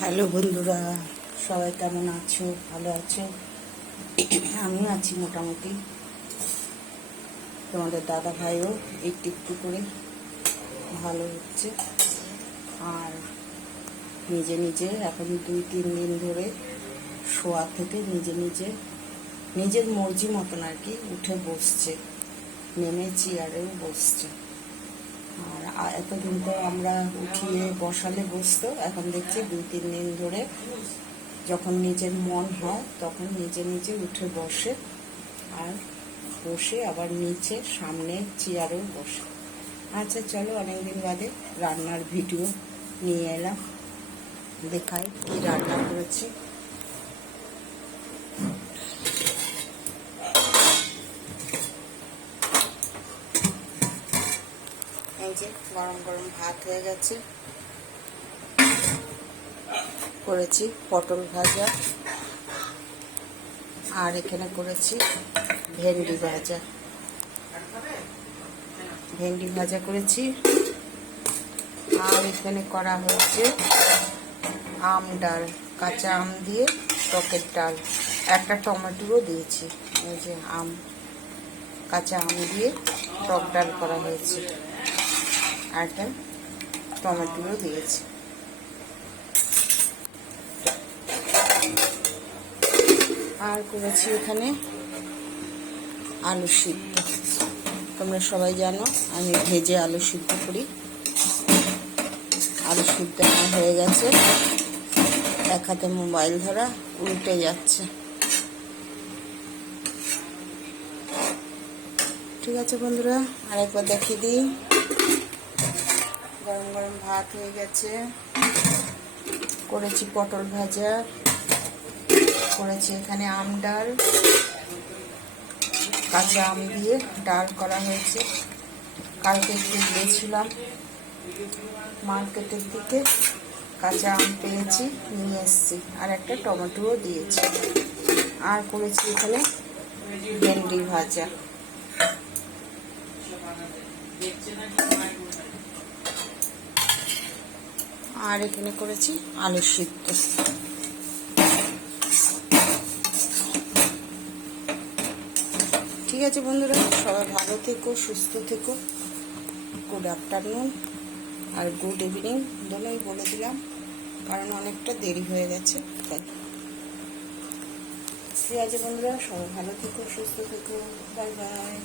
Hello বন্ধুরা, সবাই কেমন আছো? ভালো আছো? আমি আছি মোটামুটি। তোমাদের দাদা ভাইও একটু একটু করে ভালো হচ্ছে। আর নিজে নিজে এখন 2-3 দিন ধরে শোয়া থেকে নিজের মর্জি মতন আর কি উঠে বসছে, নেমে চেয়ারেও বসছে। আর এতদিন তো আমরা উঠিয়ে বসালে বসতো, এখন দেখছি 2-3 দিন ধরে যখন নিজের মন হয় তখন নিজে নিজে উঠে বসে, আর বসে আবার নিচে সামনে চেয়ারেও বসে। আচ্ছা চলো, অনেকদিন বাদে রান্নার ভিডিও নিয়ে এলাম, দেখাই কি রান্না করেছি। এই যে গরম গরম ভাত হয়ে গেছে, করেছি পটল ভাজা, আর এখানে করেছি ভেন্ডি ভাজা করেছি। আর এখানে করা হয়েছে আম ডাল, কাঁচা আম দিয়ে টকের ডাল, একটা টমেটোও দিয়েছি। এই যে কাঁচা আম দিয়ে টক ডাল করা হয়েছে, আর একটা টমেটোও দিয়েছি। আর করেছি এখানে আলু সিদ্ধ। তোমরা সবাই জানো আমি ভেজে আলু সিদ্ধ করি। আলু সিদ্ধ আমার হয়ে গেছে, এক হাতে মোবাইল ধরা উল্টে যাচ্ছে। ঠিক আছে বন্ধুরা, আরেকবার দেখিয়ে দিই। গরম গরম ভাত হয়ে গেছে, করেছি পটল ভাজা, করেছি এখানে আম ডাল, কাঁচা আম দিয়ে ডাল করা হয়েছে। কালকে একটু গিয়েছিলাম মার্কেটের দিকে, কাঁচা আম পেয়েছি, নিয়ে এসেছি, আর একটা টমেটোও দিয়েছি। আর করেছি এখানে ভেন্ডি ভাজা। আর এখানে করেছি আলু সিদ্ধ। ঠিক আছে বন্ধুরা, সবাই ভালো থেকো, সুস্থ থেকো। গুড আফটারনুন আর গুড ইভিনিং দুটোই বলে দিলাম, কারণ অনেকটা দেরি হয়ে গেছে তাই। ঠিক আছে বন্ধুরা, সবাই ভালো থেকো, সুস্থ থেকো। Bye bye.